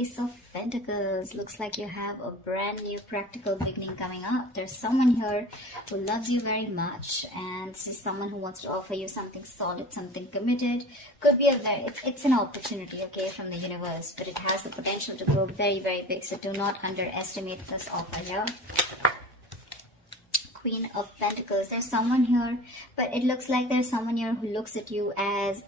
Ace of Pentacles. Looks like you have a brand new practical beginning coming up. There's someone here who loves you very much, and this is someone who wants to offer you something solid, something committed. Could be it's an opportunity, okay, from the universe, but it has the potential to grow very, very big. So do not underestimate this offer here. Queen of Pentacles. There's someone here, but it looks like there's someone here who looks at you as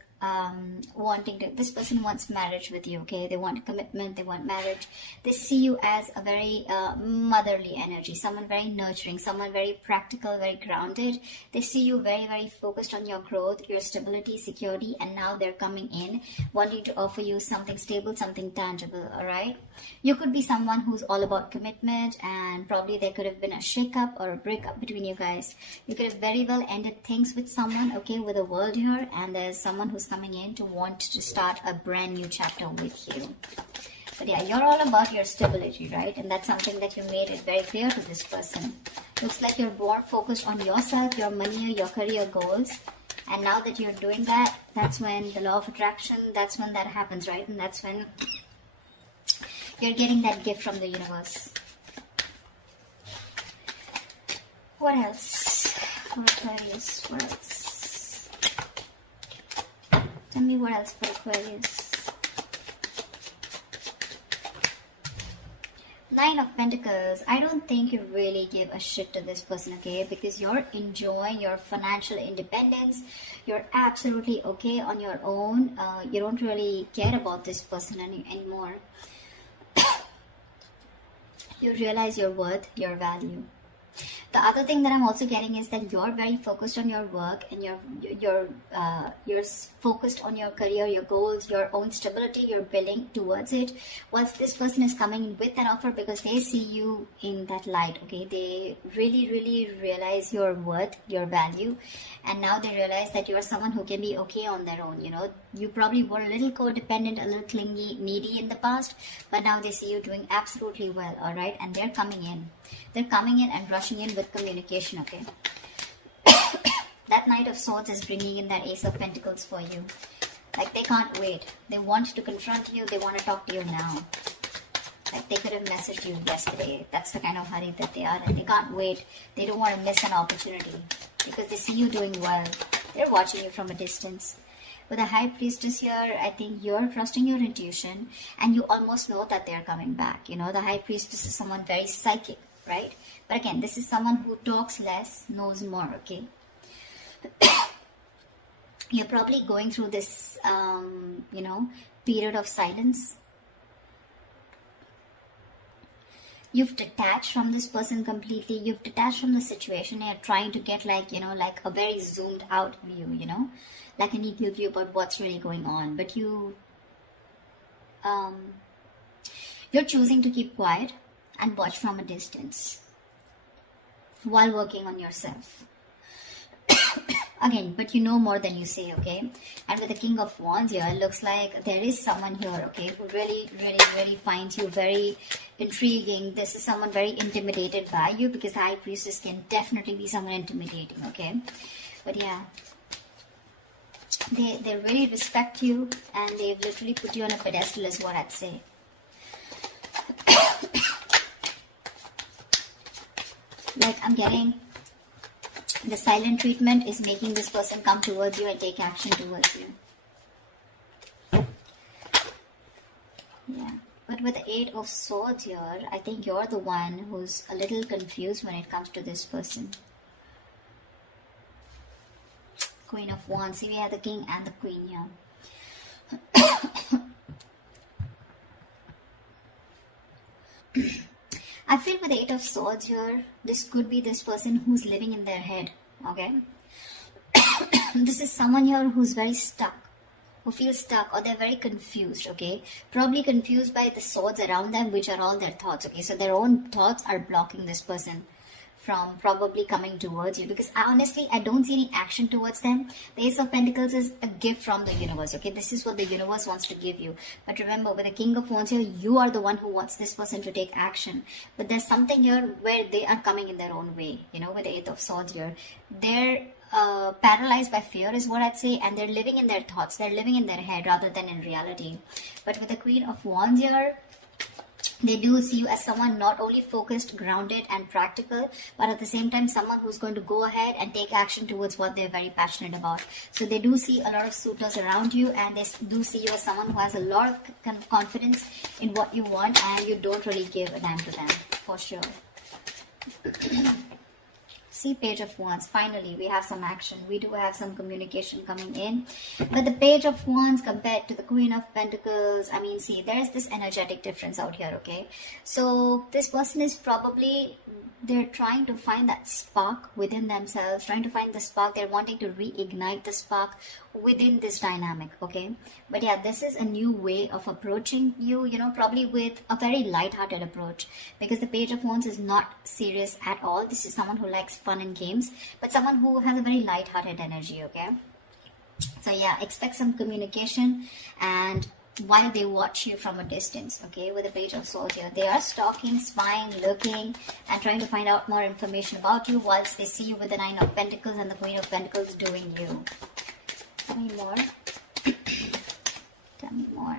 wanting to, this person wants marriage with you, okay? They want commitment, they want marriage. They see you as a very motherly energy, someone very nurturing, someone very practical, very grounded. They see you very, very focused on your growth, your stability, security, and now they're coming in wanting to offer you something stable, something tangible, all right? You could be someone who's all about commitment, and probably there could have been a shake-up or a breakup between you guys. You could have very well ended things with someone, okay, with a world here, and there's someone who's coming in to want to start a brand new chapter with you. But yeah, you're all about your stability, right? And that's something that you made it very clear to this person. Looks like you're more focused on yourself, your money, your career goals. And now that you're doing that, that's when the law of attraction, that's when that happens, right? And that's when you're getting that gift from the universe. What else? For Aquarius, what else? Tell me what else for Aquarius. Nine of Pentacles. I don't think you really give a shit to this person, okay? Because you're enjoying your financial independence. You're absolutely okay on your own. You don't really care about this person anymore. You realize your worth, your value. The other thing that I'm also getting is that you're very focused on your work, and you're focused on your career, your goals, your own stability. You're building towards it. Once this person is coming with an offer, because they see you in that light, okay? They really, really realize your worth, your value, and now they realize that you're someone who can be okay on their own. You know, you probably were a little codependent, a little clingy, needy in the past, but now they see you doing absolutely well, all right? And they're coming in. They're coming in and rushing in with communication, okay? That Knight of Swords is bringing in that Ace of Pentacles for you. Like, they can't wait. They want to confront you. They want to talk to you now. Like, they could have messaged you yesterday. That's the kind of hurry that they are in. They can't wait. They don't want to miss an opportunity because they see you doing well. They're watching you from a distance. With the High Priestess here, I think you're trusting your intuition, and you almost know that they're coming back. You know, the High Priestess is someone very psychic, right? But again, this is someone who talks less, knows more, okay? You're probably going through this, period of silence. You've detached from this person completely. You've detached from the situation. You're trying to get like a very zoomed out view, like an eagle view about what's really going on. But you're choosing to keep quiet and watch from a distance while working on yourself. Again, but you know more than you say, okay? And with the King of Wands here, it looks like there is someone here, okay, who really, really, really finds you very intriguing. This is someone very intimidated by you, because the High Priestess can definitely be someone intimidating, okay? But yeah, they really respect you, and they've literally put you on a pedestal is what I'd say. Like, I'm getting the silent treatment is making this person come towards you and take action towards you. Yeah. But with the Eight of Swords here, I think you're the one who's a little confused when it comes to this person. Queen of Wands. See, we have the King and the Queen here. I feel with the Eight of Swords here, this could be this person who's living in their head, okay? This is someone here who's very stuck, who feels stuck, or they're very confused, okay? Probably confused by the swords around them, which are all their thoughts, okay? So their own thoughts are blocking this person from probably coming towards you, because honestly, I don't see any action towards them. The Ace of Pentacles is a gift from the universe, okay? This is what the universe wants to give you. But remember, with the King of Wands here, you are the one who wants this person to take action. But there's something here where they are coming in their own way, with the Eight of Swords here. They're paralyzed by fear is what I'd say, and they're living in their thoughts. They're living in their head rather than in reality. But with the Queen of Wands here, They do see you as someone not only focused, grounded, and practical, but at the same time, someone who's going to go ahead and take action towards what they're very passionate about. So they do see a lot of suitors around you, and they do see you as someone who has a lot of kind of confidence in what you want, and you don't really give a damn to them, for sure. See, Page of Wands. Finally, we have some action. We do have some communication coming in. But the Page of Wands compared to the Queen of Pentacles, I mean, see, there is this energetic difference out here, okay? So this person is probably, they're trying to find that spark within themselves, trying to find the spark. They're wanting to reignite the spark within this dynamic, okay? But yeah, this is a new way of approaching you, you know, probably with a very light-hearted approach, because the Page of Wands is not serious at all. This is someone who likes fun and games, but someone who has a very light-hearted energy, okay? So yeah, expect some communication, and while they watch you from a distance, okay, with the Page of Swords here, they are stalking, spying, looking, and trying to find out more information about you, whilst they see you with the Nine of Pentacles and the Queen of Pentacles doing you. Tell me more. Tell me more.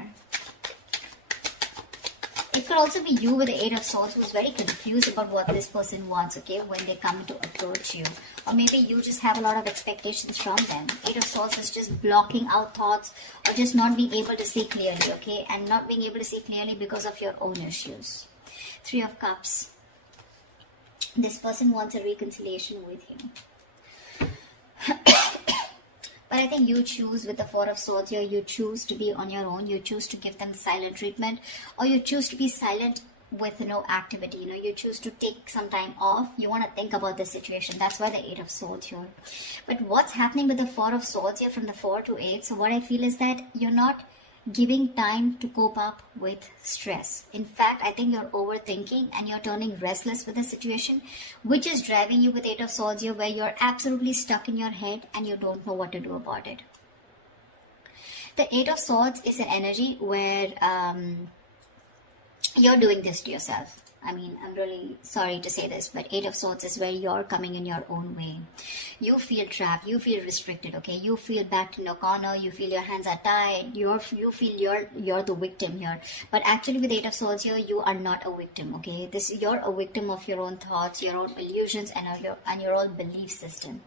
It could also be you with the Eight of Swords who's very confused about what this person wants, okay, when they come to approach you. Or maybe you just have a lot of expectations from them. Eight of Swords is just blocking out thoughts, or just not being able to see clearly, okay, and not being able to see clearly because of your own issues. Three of Cups. This person wants a reconciliation with you. But I think you choose with the Four of Swords here, you choose to be on your own, you choose to give them the silent treatment, or you choose to be silent with no activity, you know, you choose to take some time off, you want to think about the situation. That's why the Eight of Swords here. But what's happening with the Four of Swords here from the 4 to 8, so what I feel is that you're not giving time to cope up with stress. In fact, I think you're overthinking and you're turning restless with the situation, which is driving you with Eight of Swords here, where you're absolutely stuck in your head and you don't know what to do about it. The Eight of Swords is an energy where you're doing this to yourself. I mean, I'm really sorry to say this, but Eight of Swords is where you're coming in your own way. You feel trapped, you feel restricted, okay? You feel backed in a corner, you feel your hands are tied, you feel you're the victim here. But actually with Eight of Swords here, you are not a victim, okay? You're a victim of your own thoughts, your own illusions, and your own belief system,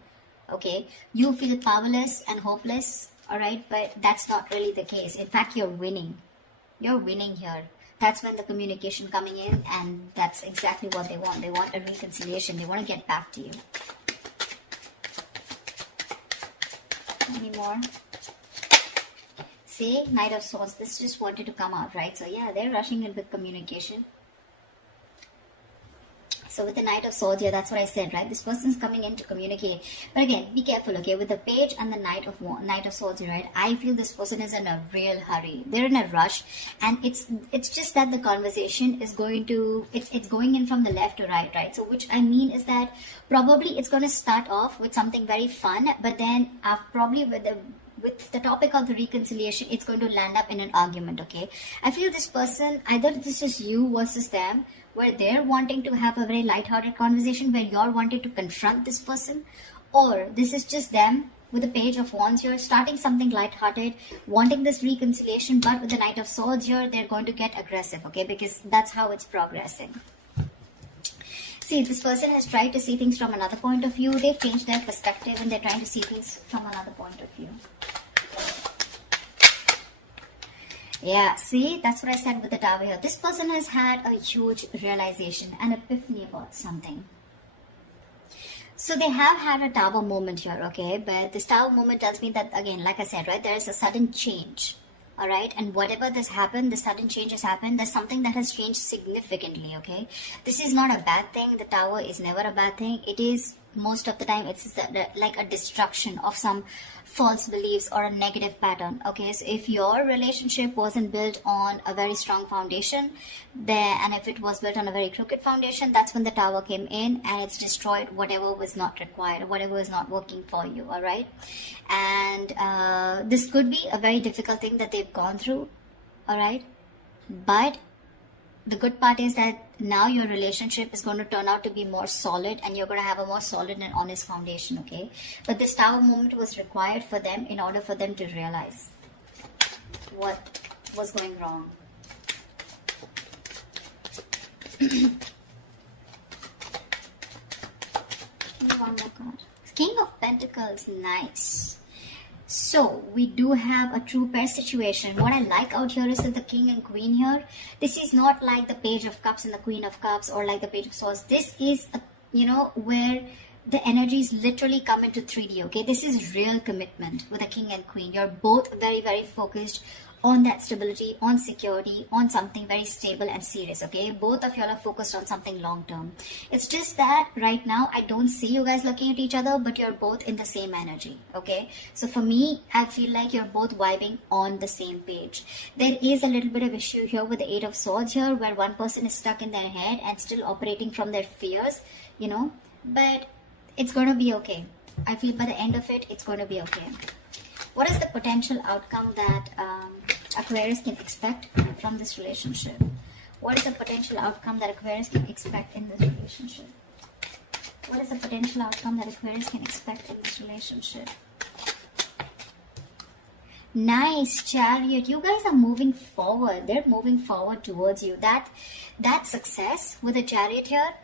okay? You feel powerless and hopeless, alright? But that's not really the case. In fact, you're winning. You're winning here. That's when the communication coming in, and that's exactly what they want. They want a reconciliation. They want to get back to you. Any more? See, Knight of Swords. This just wanted to come out, right? So yeah, they're rushing in with communication. So with the Knight of Swords here, that's what I said, right? This person's coming in to communicate. But again, be careful, okay? With the Page and the Knight of Swords here, right? I feel this person is in a real hurry. They're in a rush. And it's just that the conversation is going to, it's going in from the left to right, right? So which I mean is that probably it's going to start off with something very fun, but then probably with the topic of the reconciliation, it's going to land up in an argument, okay? I feel this person, either this is you versus them, where they're wanting to have a very light-hearted conversation, where you're wanting to confront this person, or this is just them with the Page of Wands here, starting something light-hearted, wanting this reconciliation, but with the Knight of Swords here, they're going to get aggressive, okay? Because that's how it's progressing. See, this person has tried to see things from another point of view. They've changed their perspective and they're trying to see things from another point of view. Yeah, see, that's what I said with the Tower here. This person has had a huge realization, an epiphany about something. So they have had a Tower moment here, okay? But this Tower moment tells me that, again, like I said, right, there is a sudden change. Alright, and whatever this happened, the sudden change has happened, there's something that has changed significantly, okay? This is not a bad thing. The Tower is never a bad thing. It is, most of the time, it's like a destruction of some false beliefs or a negative pattern, okay? So if your relationship wasn't built on a very strong foundation, and if it was built on a very crooked foundation, that's when the Tower came in and it's destroyed whatever was not required, whatever was not working for you, alright? And this could be a very difficult thing that they've gone through, alright? But the good part is that now your relationship is going to turn out to be more solid, and you're going to have a more solid and honest foundation, okay? But this Tower moment was required for them in order for them to realize what was going wrong. One more card. King of Pentacles, nice. So we do have a true pair situation. What I like out here is that the King and Queen here, this is not like the Page of Cups and the Queen of Cups, or like the Page of Swords. This is a, where the energies literally come into 3D. Okay, this is real commitment with a King and Queen. You're both very, very focused on that stability, on security, on something very stable and serious. Okay, both of y'all are focused on something long term. It's just that right now I don't see you guys looking at each other, but you're both in the same energy. Okay, so for me, I feel like you're both vibing on the same page. There is a little bit of issue here with the Eight of Swords here, where one person is stuck in their head and still operating from their fears, but it's going to be okay. I feel by the end of it, it's going to be okay. What is the potential outcome that Aquarius can expect from this relationship? What is the potential outcome that Aquarius can expect in this relationship? What is the potential outcome that Aquarius can expect in this relationship? Nice, Chariot. You guys are moving forward. They're moving forward towards you. That success with the Chariot here,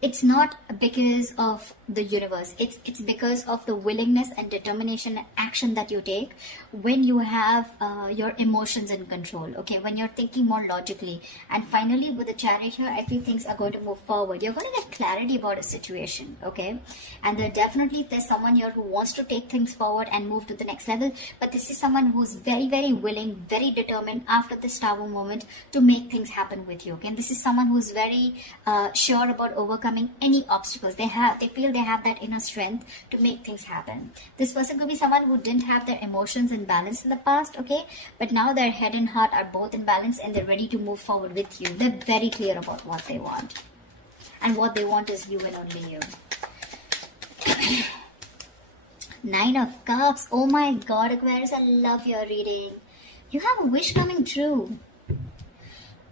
it's not because of the universe. It's because of the willingness and determination and action that you take when you have your emotions in control. Okay, when you're thinking more logically. And finally, with the Chariot here, I feel things are going to move forward. You're going to get clarity about a situation. Okay, and there's someone here who wants to take things forward and move to the next level. But this is someone who's very, very willing, very determined after this Tower moment to make things happen with you. Okay, and this is someone who's very sure about overcoming any obstacles. They feel they have that inner strength to make things happen. This person could be someone who didn't have their emotions in balance in the past, okay, but now their head and heart are both in balance and they're ready to move forward with you. They're very clear about what they want, and what they want is you and only you. Nine of Cups. Oh my God, Aquarius, I love your reading. You have a wish coming true.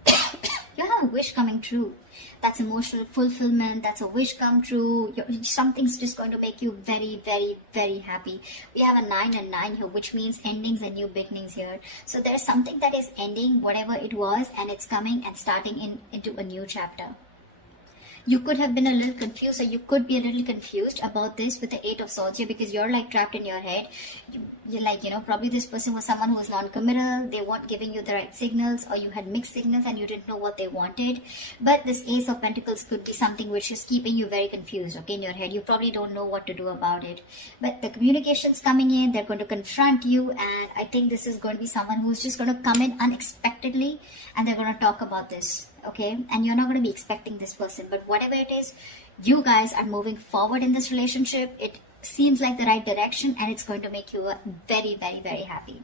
You have a wish coming true. That's emotional fulfillment. That's a wish come true. Something's just going to make you very, very, very happy. We have a 9 and 9 here, which means endings and new beginnings here. So there's something that is ending, whatever it was, and it's coming and starting into a new chapter. You could have been a little confused, or you could be a little confused about this with the Eight of Swords here, because you're like trapped in your head. You're like, probably this person was someone who was non-committal. They weren't giving you the right signals, or you had mixed signals and you didn't know what they wanted. But this Ace of Pentacles could be something which is keeping you very confused, okay, in your head. You probably don't know what to do about it. But the communication's coming in. They're going to confront you, and I think this is going to be someone who's just going to come in unexpectedly, and they're going to talk about this. Okay, and you're not going to be expecting this person, but whatever it is, you guys are moving forward in this relationship. It seems like the right direction, and it's going to make you very, very, very happy.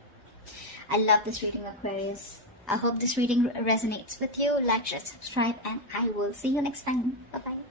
I love this reading, Aquarius. I hope this reading resonates with you. Like, share, subscribe, and I will see you next time. Bye bye.